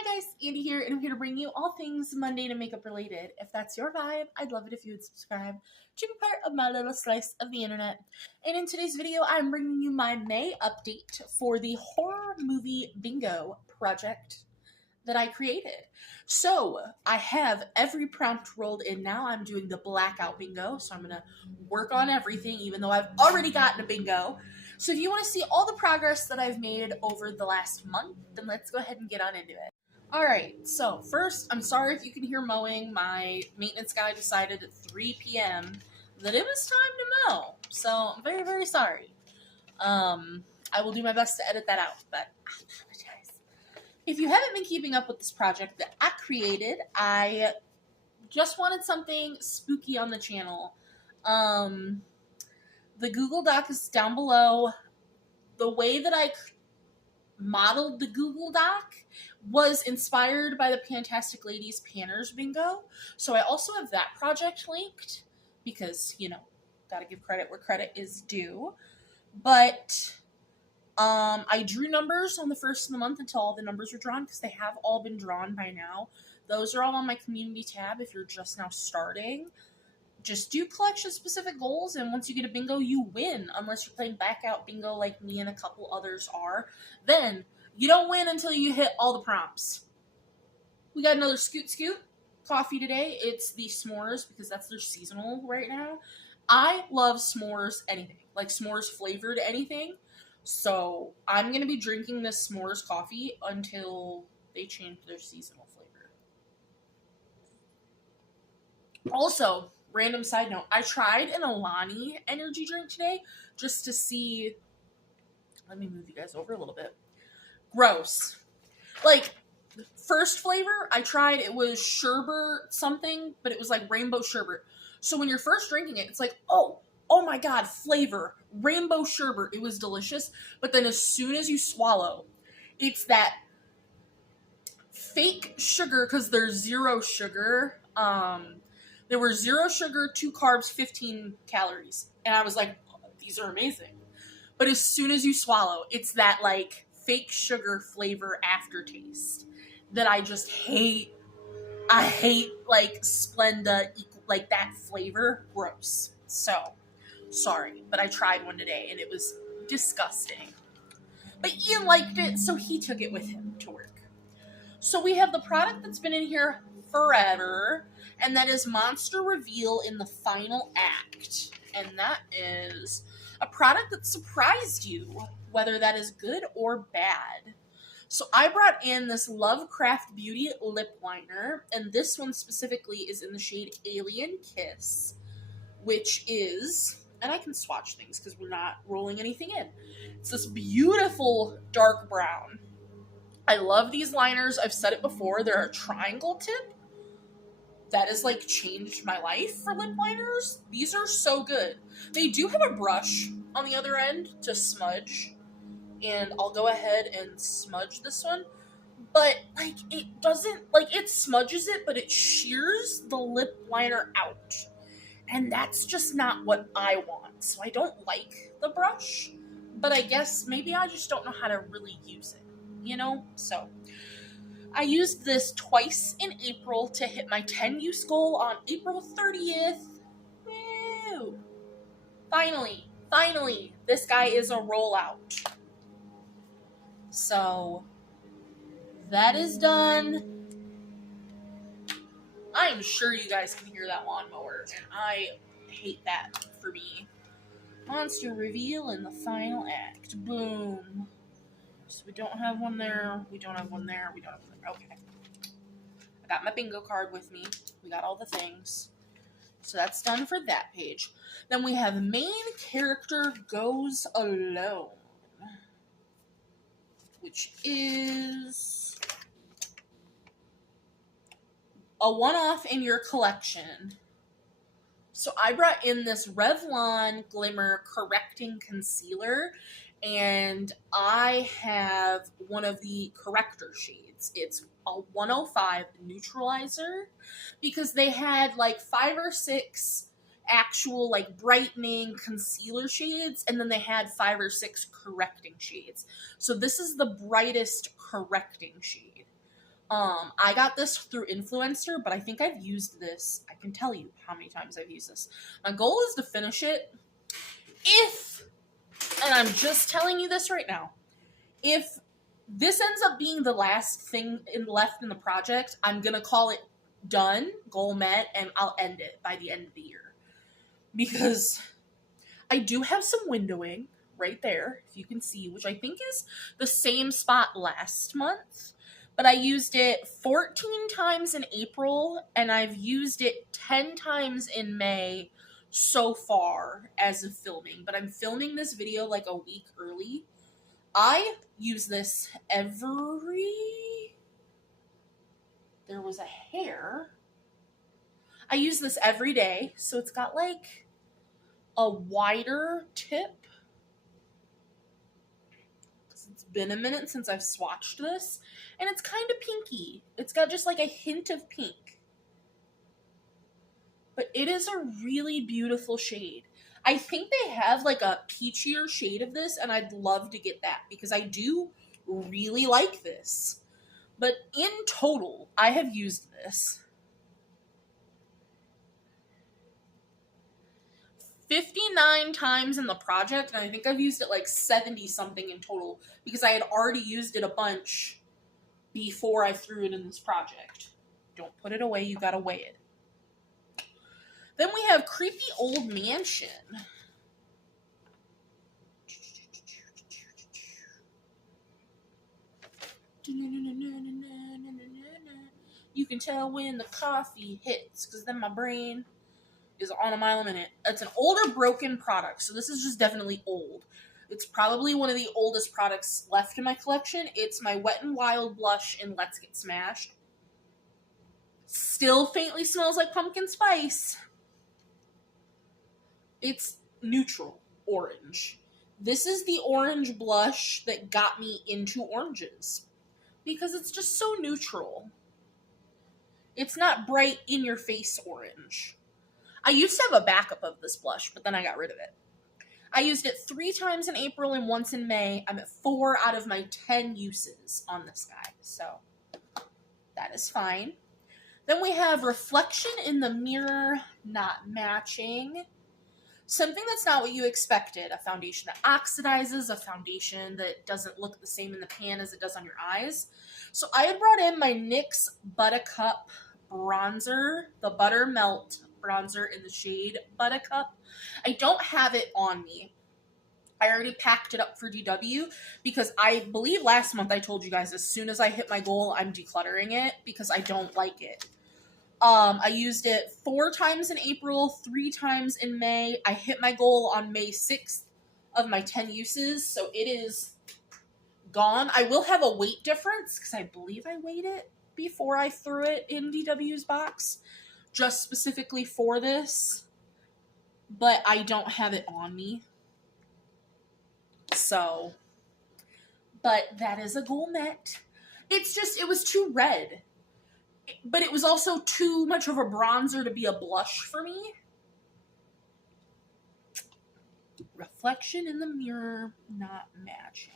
Hi guys, Andy here, and I'm here to bring you all things mundane and makeup related. If that's your vibe, I'd love it if you would subscribe to be part of my little slice of the internet. And in today's video, I'm bringing you my May update for the horror movie bingo project that I created. So I have every prompt rolled in now. I'm doing the blackout bingo, so I'm gonna work on everything, even though I've already gotten a bingo. So if you want to see all the progress that I've made over the last month, then let's go ahead and get on into it. Alright, so first, I'm sorry if you can hear mowing. My maintenance guy decided at 3 p.m. that it was time to mow. So I'm very, very sorry. I will do my best to edit that out, but I apologize. If you haven't been keeping up with this project that I created, I just wanted something spooky on the channel. The Google Doc is down below. The way that I modeled the Google Doc was inspired by the Pantastic Ladies Panners bingo. So I also have that project linked because, you know, gotta give credit where credit is due. But I drew numbers on the first of the month until all the numbers were drawn because they have all been drawn by now. Those are all on my community tab if you're just now starting. Just do collection-specific goals, and once you get a bingo, you win. Unless you're playing back-out bingo like me and a couple others are. Then, you don't win until you hit all the prompts. We got another Scoot coffee today. It's the s'mores, because that's their seasonal right now. I love s'mores anything. Like, s'mores flavored anything. So, I'm going to be drinking this s'mores coffee until they change their seasonal flavor. Also, random side note, I tried an Alani energy drink today just to see. Let me move you guys over a little bit. Gross. Like, first flavor I tried, it was sherbet something, but it was like rainbow sherbet. So when you're first drinking it, it's like, oh my god, flavor, rainbow sherbet. It was delicious. But then as soon as you swallow, it's that fake sugar because there's zero sugar. There were 0 sugar, 2 carbs, 15 calories. And I was like, oh, these are amazing. But as soon as you swallow, it's that, like, fake sugar flavor aftertaste that I just hate. I hate, like, Splenda, like, that flavor. Gross. So, sorry. But I tried one today, and it was disgusting. But Ian liked it, so he took it with him to work. So we have the product that's been in here forever, and that is Monster Reveal in the Final Act. And that is a product that surprised you, whether that is good or bad. So I brought in this Lovecraft Beauty lip liner, and this one specifically is in the shade Alien Kiss, which is, and I can swatch things because we're not rolling anything in. It's this beautiful dark brown. I love these liners. I've said it before. They're a triangle tip. That has, like, changed my life for lip liners. These are so good. They do have a brush on the other end to smudge. And I'll go ahead and smudge this one. But, like, it doesn't, like, it smudges it, but it shears the lip liner out. And that's just not what I want. So I don't like the brush. But I guess maybe I just don't know how to really use it. You know? So I used this twice in April to hit my 10 use goal on April 30th. Woo! Finally, this guy is a rollout. So, that is done. I am sure you guys can hear that lawnmower, and I hate that for me. Monster Reveal in the Final Act. Boom. So we don't have one there, we don't have one there, we don't have one there. Okay. I got my bingo card with me. We got all the things. So that's done for that page. Then we have Main Character Goes Alone, which is a one-off in your collection. So I brought in this Revlon Glimmer Correcting Concealer, and I have one of the corrector shades. It's a 105 Neutralizer, because they had like 5 or 6 actual like brightening concealer shades, and then they had 5 or 6 correcting shades. So this is the brightest correcting shade. I got this through influencer, but I think I've used this. I can tell you how many times I've used this. My goal is to finish it. And I'm just telling you this right now, if this ends up being the last thing left in the project, I'm going to call it done, goal met, and I'll end it by the end of the year. Because I do have some windowing right there, if you can see, which I think is the same spot last month. But I used it 14 times in April, and I've used it 10 times in May so far as of filming. But I'm filming this video like a week early. I use this there was a hair. I use this every day, so it's got like a wider tip. It's been a minute since I've swatched this, and it's kind of pinky. It's got just like a hint of pink. But it is a really beautiful shade. I think they have like a peachier shade of this, and I'd love to get that because I do really like this. But in total, I have used this 59 times in the project, and I think I've used it like 70 something in total because I had already used it a bunch before I threw it in this project. Don't put it away, you gotta weigh it. Then we have Creepy Old Mansion. You can tell when the coffee hits, because then my brain is on a mile a minute. It's an older broken product, so this is just definitely old. It's probably one of the oldest products left in my collection. It's my Wet n Wild blush in Let's Get Smashed. Still faintly smells like pumpkin spice. It's neutral orange. This is the orange blush that got me into oranges because it's just so neutral. It's not bright in your face orange. I used to have a backup of this blush, but then I got rid of it. I used it 3 times in April and once in May. I'm at 4 out of my 10 uses on this guy, so that is fine. Then we have Reflection in the Mirror, Not Matching. Something that's not what you expected. A foundation that oxidizes, a foundation that doesn't look the same in the pan as it does on your eyes. So I had brought in my NYX Buttercup bronzer, the Butter Melt bronzer in the shade Buttercup. I don't have it on me. I already packed it up for DW because I believe last month I told you guys as soon as I hit my goal, I'm decluttering it because I don't like it. I used it 4 times in April, 3 times in May. I hit my goal on May 6th of my 10 uses, so it is gone. I will have a weight difference because I believe I weighed it before I threw it in DW's box, just specifically for this, but I don't have it on me. So, but that is a goal met. It's just, it was too red. But it was also too much of a bronzer to be a blush for me. Reflection in the Mirror, Not Matching.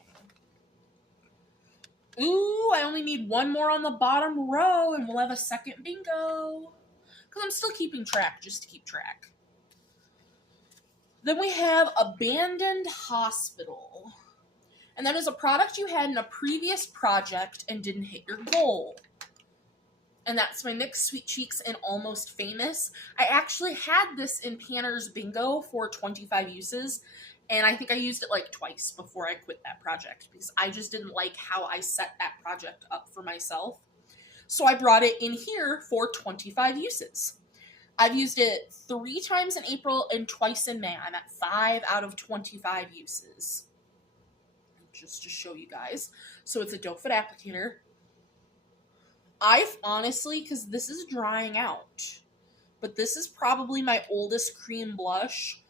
Ooh, I only need 1 more on the bottom row and we'll have a second bingo. Because I'm still keeping track, just to keep track. Then we have Abandoned Hospital. And that is a product you had in a previous project and didn't hit your goal. And that's my NYX Sweet Cheeks in Almost Famous. I actually had this in Panner's Bingo for 25 uses, and I think I used it like twice before I quit that project because I just didn't like how I set that project up for myself. So I brought it in here for 25 uses. I've used it 3 times in April and twice in May. I'm at 5 out of 25 uses. Just to show you guys. So it's a doe foot applicator. I've honestly, because this is drying out, but this is probably my oldest cream blush.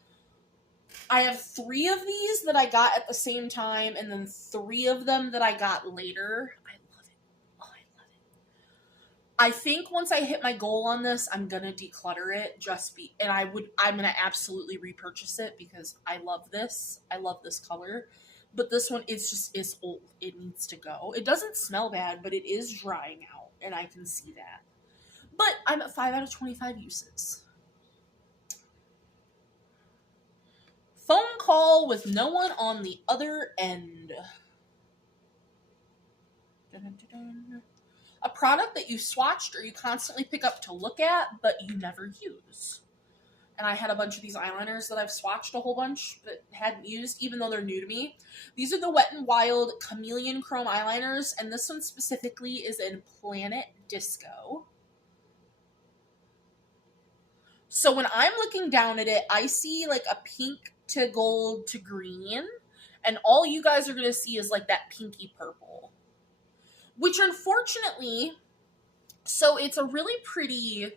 I have 3 of these that I got at the same time, and then 3 of them that I got later. I love it. Oh, I love it. I think once I hit my goal on this, I'm gonna declutter it. I'm gonna absolutely repurchase it because I love this. I love this color. But this one is old. It needs to go. It doesn't smell bad, but it is drying out, and I can see that. But I'm at 5 out of 25 uses. Phone call with no one on the other end. Dun, dun, dun, dun. A product that you swatched or you constantly pick up to look at, but you never use. And I had a bunch of these eyeliners that I've swatched a whole bunch but hadn't used, even though they're new to me. These are the Wet n Wild Chameleon Chrome eyeliners, and this one specifically is in Planet Disco. So when I'm looking down at it, I see like a pink to gold to green, and all you guys are going to see is like that pinky purple. Which unfortunately, so it's a really pretty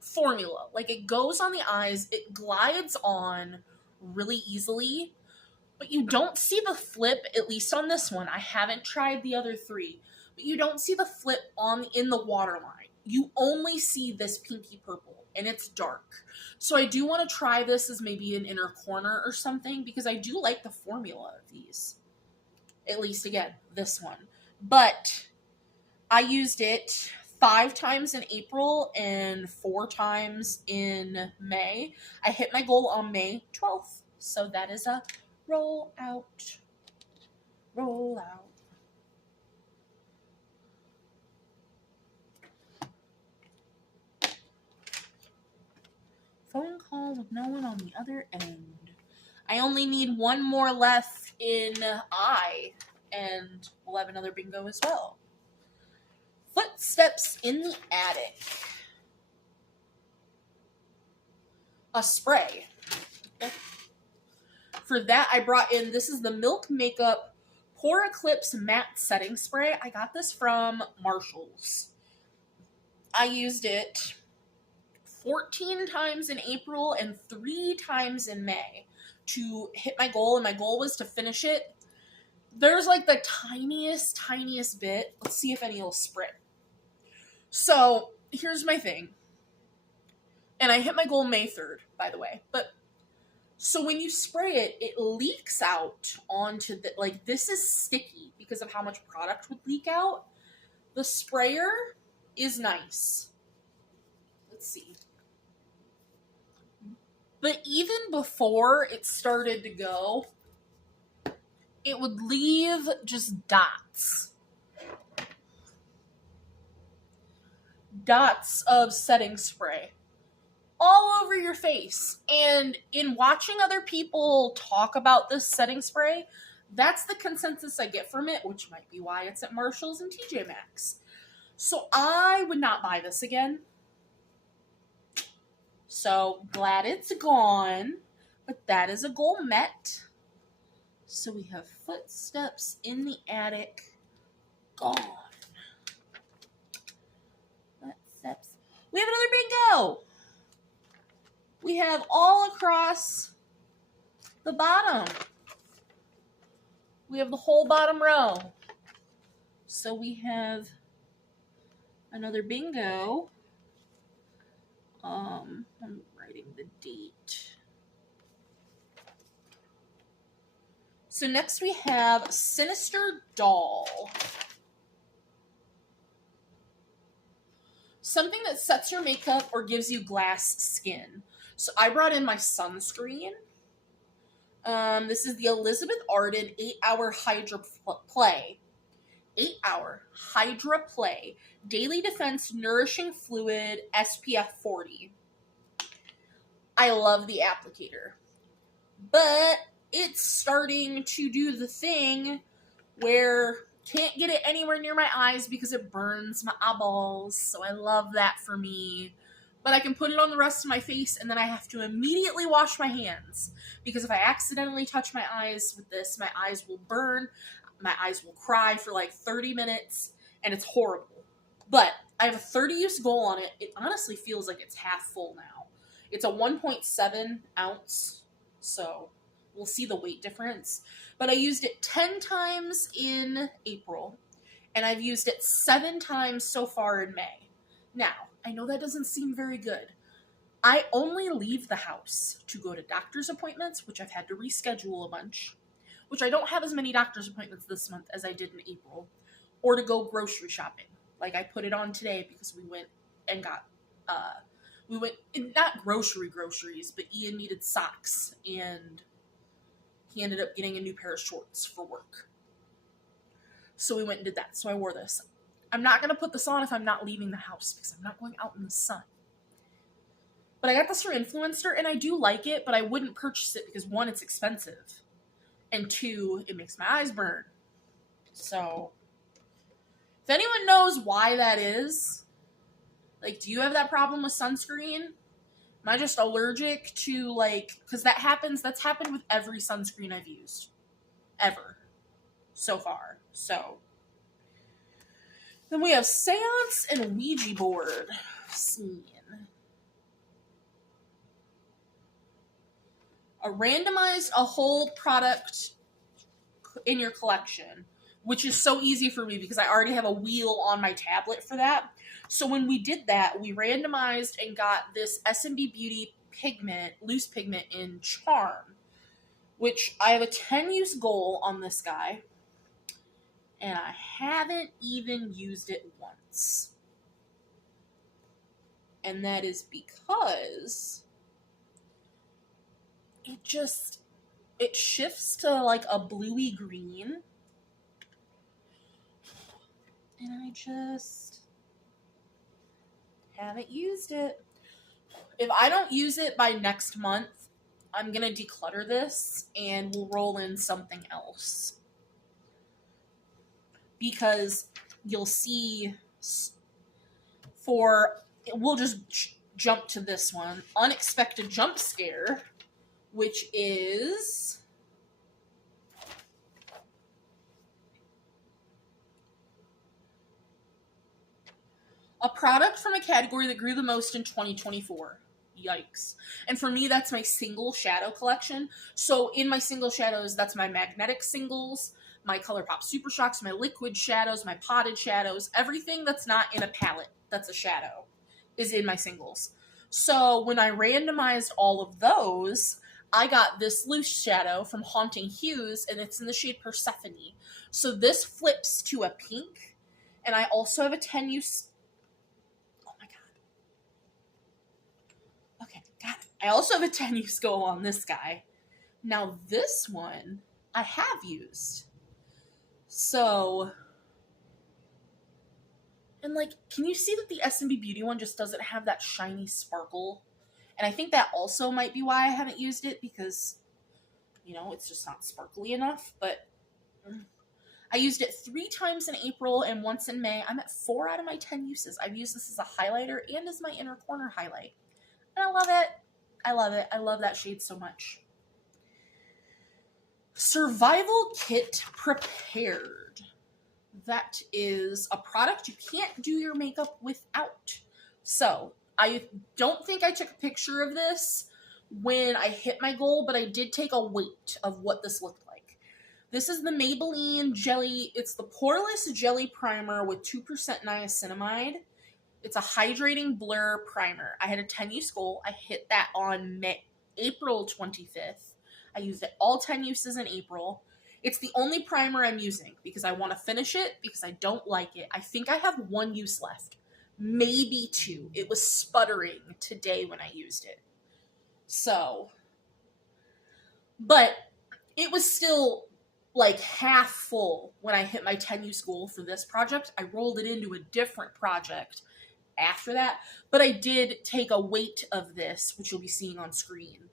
formula. Like it goes on the eyes, it glides on really easily, but you don't see the flip, at least on this one. I haven't tried the other three, but you don't see the flip in the waterline. You only see this pinky purple, and it's dark. So I do want to try this as maybe an inner corner or something, because I do like the formula of these. At least, again, this one. But I used it 5 times in April and 4 times in May. I hit my goal on May 12th. So that is a roll out. Roll out. Phone call with no one on the other end. I only need one more left in eye, and we'll have another bingo as well. Footsteps in the attic. A spray. Okay. For that, I brought in, this is the Milk Makeup Pore Eclipse Matte Setting Spray. I got this from Marshall's. I used it 14 times in April and 3 times in May to hit my goal, and my goal was to finish it. There's like the tiniest bit. Let's see if any will spray. So here's my thing. And I hit my goal May 3rd, by the way. But so when you spray it, it leaks out onto the, like, this is sticky because of how much product would leak out. The sprayer is nice. Let's see. But even before it started to go, it would leave just dots. Dots of setting spray all over your face. And in watching other people talk about this setting spray, that's the consensus I get from it, which might be why it's at Marshall's and TJ Maxx. So I would not buy this again. So glad it's gone, but that is a goal met. So we have footsteps in the attic gone. Footsteps. We have another bingo. We have all across the bottom. We have the whole bottom row. So we have another bingo. I'm writing the date. So next we have Sinister Doll. Something that sets your makeup or gives you glass skin. So I brought in my sunscreen. This is the Elizabeth Arden 8-Hour Hydra Play. 8-Hour Hydra Play Daily Defense Nourishing Fluid SPF 40. I love the applicator, but it's starting to do the thing where can't get it anywhere near my eyes because it burns my eyeballs. So I love that for me. But I can put it on the rest of my face, and then I have to immediately wash my hands, because if I accidentally touch my eyes with this, my eyes will burn. My eyes will cry for like 30 minutes, and it's horrible. But I have a 30-use goal on it. It honestly feels like it's half full now. It's a 1.7 ounce, so we'll see the weight difference. But I used it 10 times in April, and I've used it 7 times so far in May. Now, I know that doesn't seem very good. I only leave the house to go to doctor's appointments, which I've had to reschedule a bunch, which I don't have as many doctor's appointments this month as I did in April, or to go grocery shopping. Like I put it on today because we went and got, not groceries, but Ian needed socks and he ended up getting a new pair of shorts for work. So we went and did that. So I wore this. I'm not going to put this on if I'm not leaving the house because I'm not going out in the sun. But I got this from Influencer and I do like it, but I wouldn't purchase it because one, it's expensive. And two, it makes my eyes burn. So if anyone knows why that is, like, do you have that problem with sunscreen? Am I just allergic to, like, because that's happened with every sunscreen I've used. Ever. So far. So. Then we have Seance and Ouija board scene. Randomize a whole product in your collection, which is so easy for me because I already have a wheel on my tablet for that. So when we did that, we randomized and got this S&B Beauty pigment, loose pigment in Charm, which I have a 10-use goal on this guy, and I haven't even used it once. And that is because it shifts to like a bluey green. And I just haven't used it. If I don't use it by next month, I'm going to declutter this and we'll roll in something else. Because you'll see we'll just jump to this one. Unexpected Jump Scare, which is a product from a category that grew the most in 2024. Yikes. And for me, that's my single shadow collection. So in my single shadows, that's my magnetic singles, my ColourPop Super Shocks, my liquid shadows, my potted shadows, everything that's not in a palette that's a shadow is in my singles. So when I randomized all of those, I got this loose shadow from Haunting Hues, and it's in the shade Persephone. So this flips to a pink, and I also have a 10-use... Oh my god. Okay, got it. I also have a 10-use goal on this guy. Now this one, I have used. So... And, like, can you see that the S&B Beauty one just doesn't have that shiny sparkle? And I think that also might be why I haven't used it, because, you know, it's just not sparkly enough. But I used it 3 times in April and once in May. I'm at 4 out of my 10 uses. I've used this as a highlighter and as my inner corner highlight. And I love it. I love it. I love that shade so much. Survival Kit Prepared. That is a product you can't do your makeup without. So, I don't think I took a picture of this when I hit my goal, but I did take a weight of what this looked like. This is the Maybelline Jelly. It's the Poreless Jelly Primer with 2% niacinamide. It's a hydrating blur primer. I had a 10-use goal. I hit that on April 25th. I used it all 10 uses in April. It's the only primer I'm using because I want to finish it because I don't like it. I think I have 1 use left. Maybe 2. It was sputtering today when I used it. So, but it was still like half full when I hit my 10-use goal for this project. I rolled it into a different project after that, but I did take a weight of this, which you'll be seeing on screen.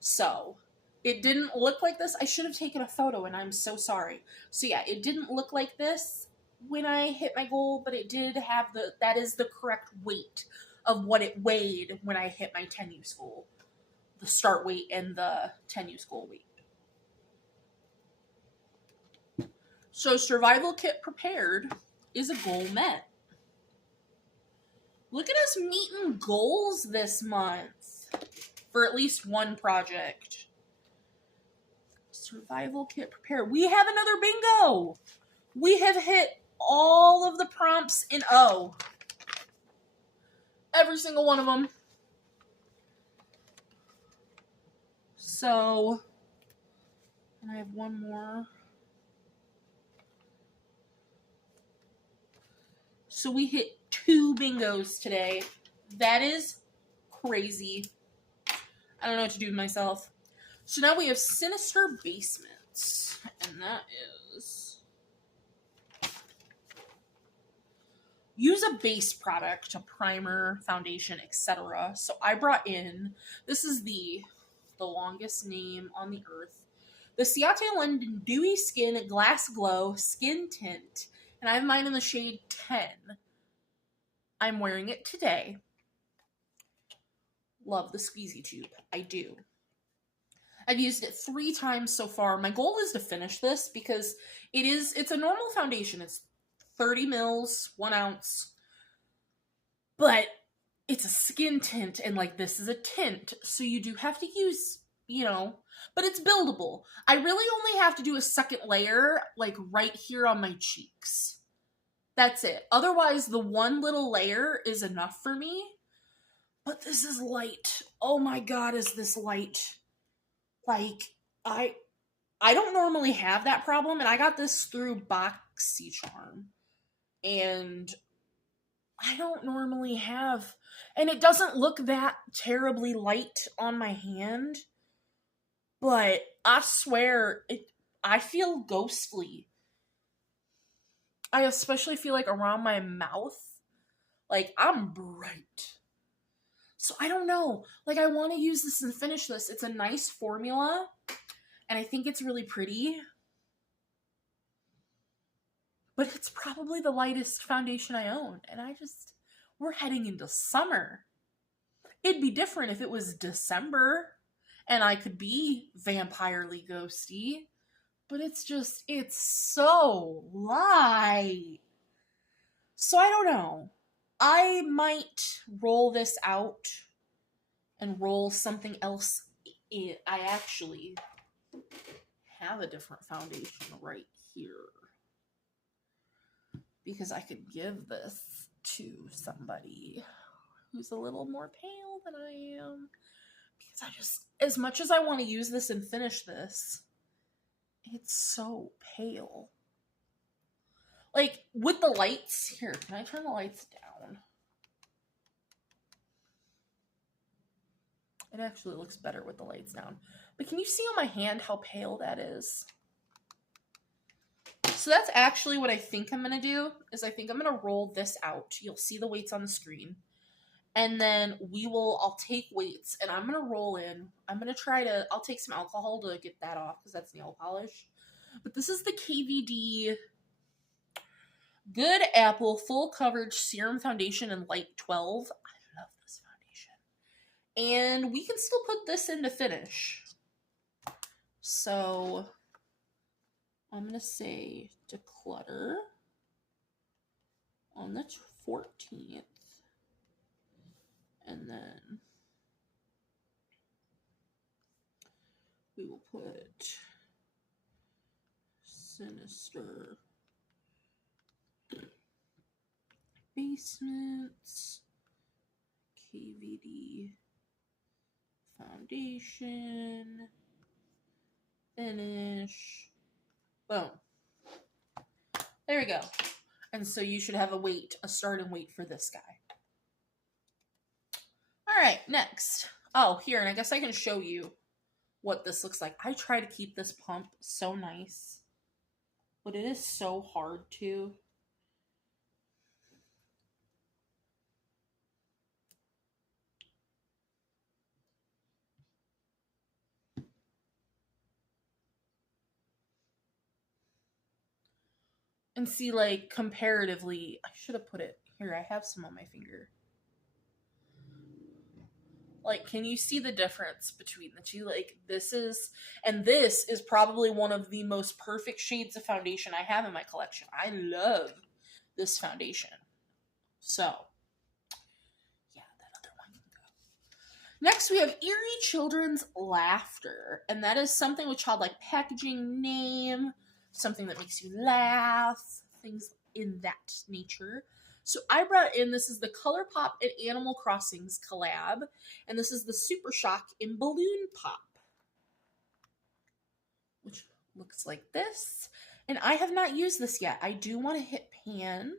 So, it didn't look like this. I should have taken a photo, and I'm so sorry. So yeah, it didn't look like this when I hit my goal, but it did have that is the correct weight of what it weighed when I hit my 10-use goal. The start weight and the 10-use goal weight. So Survival Kit Prepared is a goal met. Look at us meeting goals this month for at least one project. Survival Kit Prepared. We have another bingo. We have hit all of the prompts in O. Every single one of them. So, And I have one more. So we hit 2 bingos today. That is crazy. I don't know what to do with myself. So now we have Sinister Basements. And that is... use a base product, a primer, foundation, etc. So I brought in... this is the longest name on the earth. The Ciate London Dewy Skin Glass Glow Skin Tint. And I have mine in the shade 10. I'm wearing it today. Love the squeezy tube. I do. I've used it 3 times so far. My goal is to finish this because it's a normal foundation. It's 30 mils, 1 ounce. But it's a skin tint, and like this is a tint. So you do have to use, but it's buildable. I really only have to do a second layer, like right here on my cheeks. That's it. Otherwise, the one little layer is enough for me. But this is light. Oh my god, is this light. Like, I don't normally have that problem, and I got this through BoxyCharm. And I don't normally have... and it doesn't look that terribly light on my hand. But I swear, I feel ghostly. I especially feel like around my mouth, like I'm bright. So I don't know. Like I want to use this and finish this. It's a nice formula, and I think it's really pretty. But it's probably the lightest foundation I own, and we're heading into summer. It'd be different if it was December, and I could be vampirely ghosty. But it's so light. So I don't know. I might roll this out and roll something else in. I actually have a different foundation right here. Because I could give this to somebody who's a little more pale than I am. Because as much as I want to use this and finish this, it's so pale. Like, with the lights... here, can I turn the lights down? It actually looks better with the lights down. But can you see on my hand how pale that is? So that's actually what I think I'm going to do, is I think I'm going to roll this out. You'll see the weights on the screen. And then I'll take weights, and I'm going to roll in. I'll take some alcohol to get that off, because that's nail polish. But this is the KVD Good Apple Full Coverage Serum Foundation in Light 12. I love this foundation. And we can still put this in to finish. So I'm going to say declutter on the 14th. And then we will put Sinister Basements, KVD Foundation, finish, boom. There we go. And so you should have a starting weight for this guy. All right, next. Oh, here, and I guess I can show you what this looks like. I try to keep this pump so nice, but it is so hard to. And see, like, comparatively, I should have put it here. I have some on my finger. Like, can you see the difference between the two? Like, this is probably one of the most perfect shades of foundation I have in my collection. I love this foundation. So, yeah, that other one can go. Next, we have Eerie Children's Laughter. And that is something with childlike packaging, name, something that makes you laugh, things in that nature. So I brought in, this is the ColourPop and Animal Crossings collab, and this is the Super Shock in Balloon Pop, which looks like this. And I have not used this yet. I do want to hit pan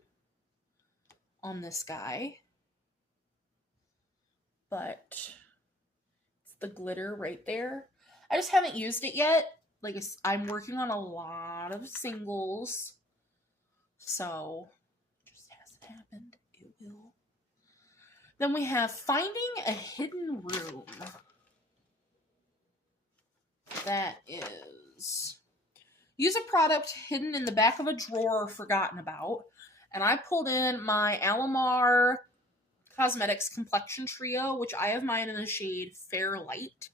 on this guy. But it's the glitter right there. I just haven't used it yet. Like, I'm working on a lot of singles. So, it just hasn't happened. It will. Then we have Finding a Hidden Room. That is, use a product hidden in the back of a drawer or forgotten about. And I pulled in my Alamar Cosmetics Complexion Trio, which I have mine in the shade Fair Light.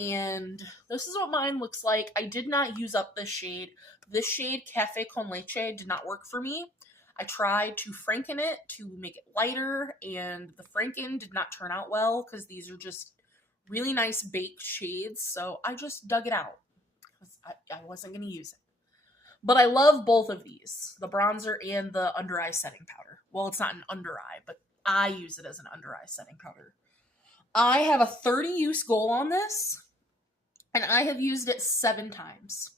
And this is what mine looks like. I did not use up this shade. This shade, Cafe con Leche, did not work for me. I tried to Franken it to make it lighter, and the Franken did not turn out well because these are just really nice baked shades, so I just dug it out because I wasn't going to use it. But I love both of these, the bronzer and the under eye setting powder. Well, it's not an under eye, but I use it as an under eye setting powder. I have a 30 use goal on this, and I have used it 7 times.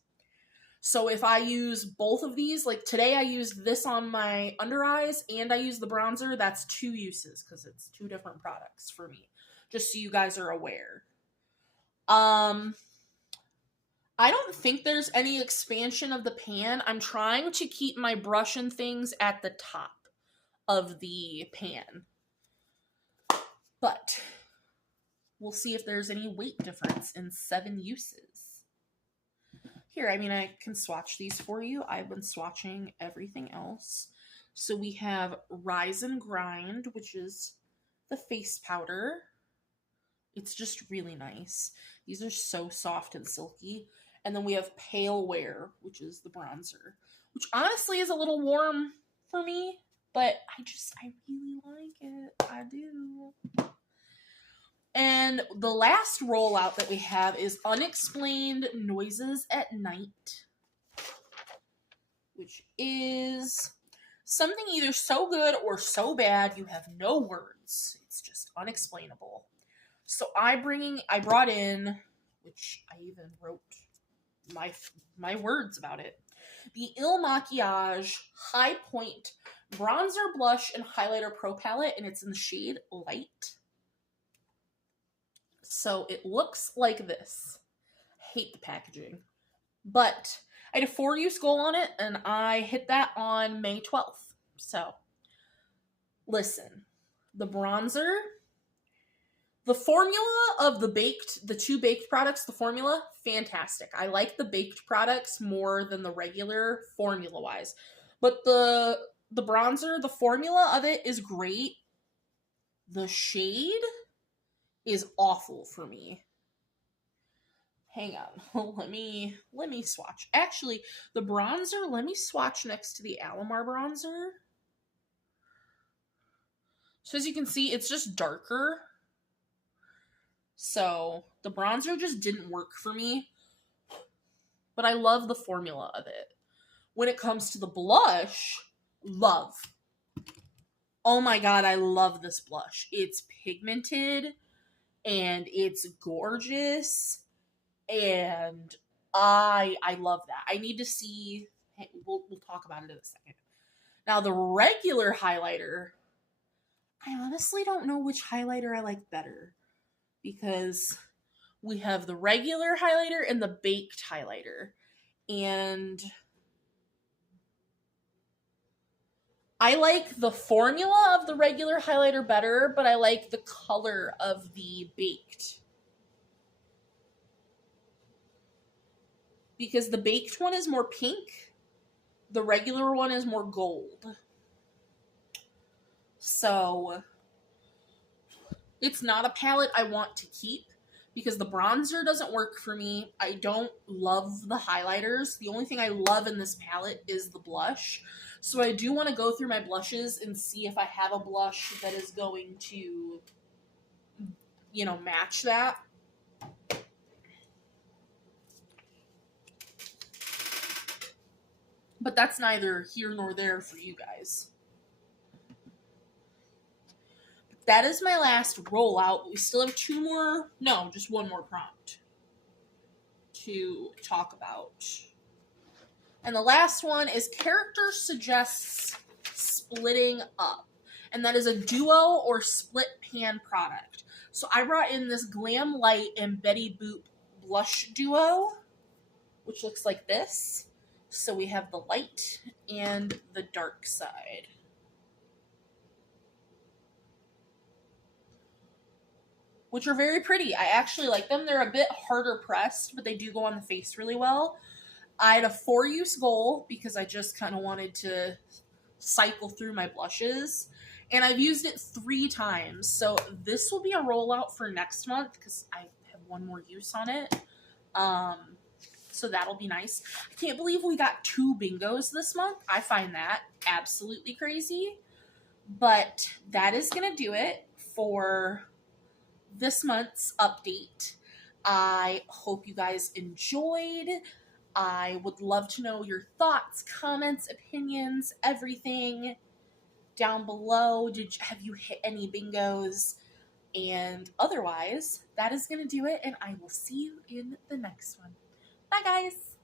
So if I use both of these, like today I used this on my under eyes and I used the bronzer, that's 2 uses because it's 2 different products for me. Just so you guys are aware. I don't think there's any expansion of the pan. I'm trying to keep my brush and things at the top of the pan. But we'll see if there's any weight difference in 7 uses. Here, I mean, I can swatch these for you. I've been swatching everything else. So we have Rise and Grind, which is the face powder. It's just really nice. These are so soft and silky. And then we have Pale Wear, which is the bronzer, which honestly is a little warm for me, but I really like it. I do. And the last rollout that we have is Unexplained Noises at Night, which is something either so good or so bad you have no words. It's just unexplainable. So I brought in, which I even wrote my words about it, the Il Makiage High Point Bronzer, Blush, and Highlighter Pro Palette, and it's in the shade Light. So it looks like this. Hate the packaging. But I had a 4 use goal on it, and I hit that on May 12th. So, listen. The bronzer, the formula of the 2 baked products, the formula, fantastic. I like the baked products more than the regular formula-wise. But the bronzer, the formula of it is great. The shade is awful for me. Hang on. Let me swatch. Actually, the bronzer, let me swatch next to the Alamar bronzer. So as you can see, it's just darker. So the bronzer just didn't work for me. But I love the formula of it. When it comes to the blush, love. Oh my god, I love this blush. It's pigmented. And it's gorgeous, and I love that. I need to see, we'll talk about it in a second. Now, the regular highlighter, I honestly don't know which highlighter I like better, because we have the regular highlighter and the baked highlighter, and I like the formula of the regular highlighter better, but I like the color of the baked. Because the baked one is more pink, the regular one is more gold. So, it's not a palette I want to keep, because the bronzer doesn't work for me. I don't love the highlighters. The only thing I love in this palette is the blush. So I do want to go through my blushes and see if I have a blush that is going to, match that. But that's neither here nor there for you guys. That is my last rollout. We still have just one more prompt. to talk about. And the last one is Character Suggests Splitting Up. And that is a duo or split pan product. So I brought in this Glam Light and Betty Boop blush duo, which looks like this. So we have the light and the dark side. Which are very pretty. I actually like them. They're a bit harder pressed, but they do go on the face really well. I had a 4-use goal because I just kind of wanted to cycle through my blushes. And I've used it 3 times. So this will be a rollout for next month because I have 1 more use on it. So that'll be nice. I can't believe we got 2 bingos this month. I find that absolutely crazy. But that is going to do it for this month's update. I hope you guys enjoyed. I would love to know your thoughts, comments, opinions, everything down below. Have you hit any bingos? And otherwise, that is going to do it, and I will see you in the next one. Bye, guys!